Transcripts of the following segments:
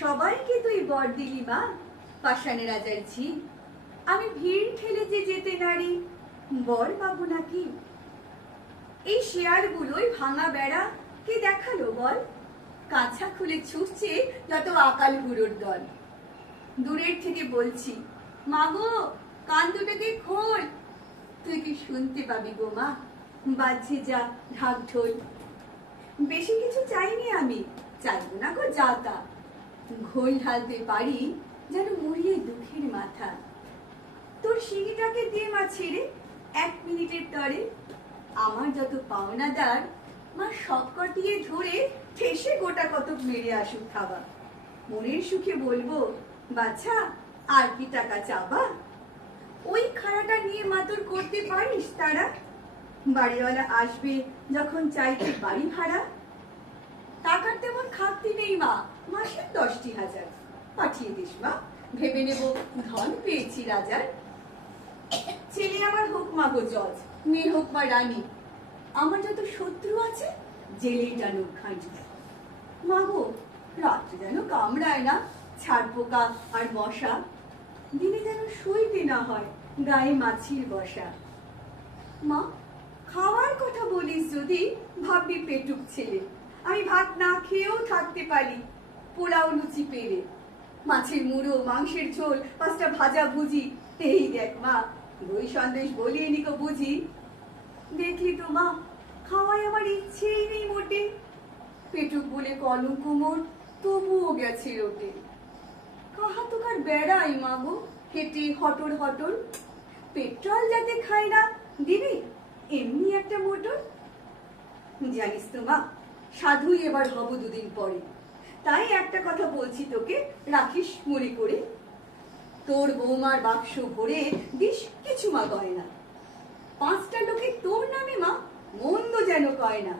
সবাইকে তুই বর দিলি মা, পাষাণে রাজার ঝি। আমি ভিড় ঠেলে যে যেতে নারি, বর পাবো নাকি? এই শেয়ালগুলোই ভাঙা বেড়া কে দেখালো বল? কাছা খুলে ছুটছে যত আকাল গুঁড়োর দল। দূরের থেকে বলছি, মাগো কান দুটোকে খোল। তুই কি শুনতে পাবি গো মা, বাজছে যা ঢাক ঢোল। বেশি কিছু চাইনি আমি, চাইবো না গো যা তা। ঘোল ঢালতে পারি যেন মুড়িয়ে দুঃখের মাথা। তোর সিঁড়িটাকে দিয়ে মা ছেড়ে 1 মিনিটের তরে। আমার যত পাওনাদার মা সব কটিয়ে ধরে ঠেসে গোটা কতক মেরে আসুক খাবা। মনের সুখে বলবো, বাছা আর কি টাকা চাবা? ওই খাড়াটা নিয়ে মা তোর করতে পারিস তারা? বাড়িওয়ালা আসবে যখন চাইতে বাড়ি ভাড়া। টাকার তেমন খাপতি নেই মা, মাসে 10,000 পাঠিয়ে দিস মা, ভেবে নেব ধন পেয়েছি রাজার। ছেলে আমার হোক মা গো জজ, মেয়ে হোক মা রানী। আমার যত শত্রু আছে জেলেই জানুক খাঁটি। মা গো রাত্রে যেন কামড়ায় না ছাড় পোকা আর মশা। দিনে যেন শুইতে না হয় গায়ে মাছির বসা। মা খাওয়ার কথা বলিস যদি ভাববি পেটুক ছেলে। আমি ভাত না খেয়েও থাকতে পারি, পোলাও লুচি পেরে। মাছের মুড়ো, মাংসের ঝোল, 5টা ভাজা ভুজি। এই দেখ মা, দই সন্দেশ বলিয়ে নিকো বুঝি। দেখলি তো মা, খাওয়ায় আমার ইচ্ছেই নেই মোটে। পেটুক বলে কলঙ্ক মোর তবুও গেছে রোটে। কাহা তোকার বেড়াই মা গো হেঁটে হটর হটর। পেট্রোল যাতে খাই না দিবি এমনি একটা মোটর। জানিস তো মা, সাধুই এবার হব 2 দিন পরে। তাই একটা কথা বলছি তোকে, রাখিস মনে করে। তোর বৌমার বাক্স ভরে দিস কিছু মা গয়না। 5টা লোকে তোর নামে মা মন্দ যেন কয় না।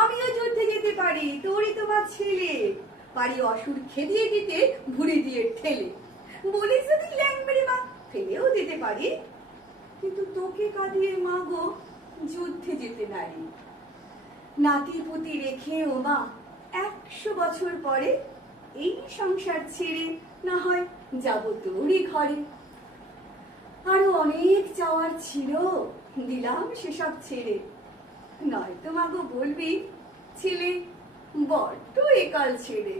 আমিও যুদ্ধে যেতে পারি, তোরই তো মা ছেলে। পারি অসুর খেদিয়ে দিতে ভুড়ি দিয়ে ঠেলে। বলিস যদি ল্যাংবেড়ে মা ফেলেও দিতে পারি। কিন্তু তোকে কাঁদিয়ে মা গো যুদ্ধে যেতে নারি। নাতি পুতি রেখে ও মা 100 বছর পরে এই সংসার ছেড়ে না হয় যাব তোরই ঘরে। আরো অনেক চাওয়ার ছিল, দিলাম সেসব ছেড়ে। নয়তো মা গো বলবি ছেলে বড্ড একাল ছেড়ে।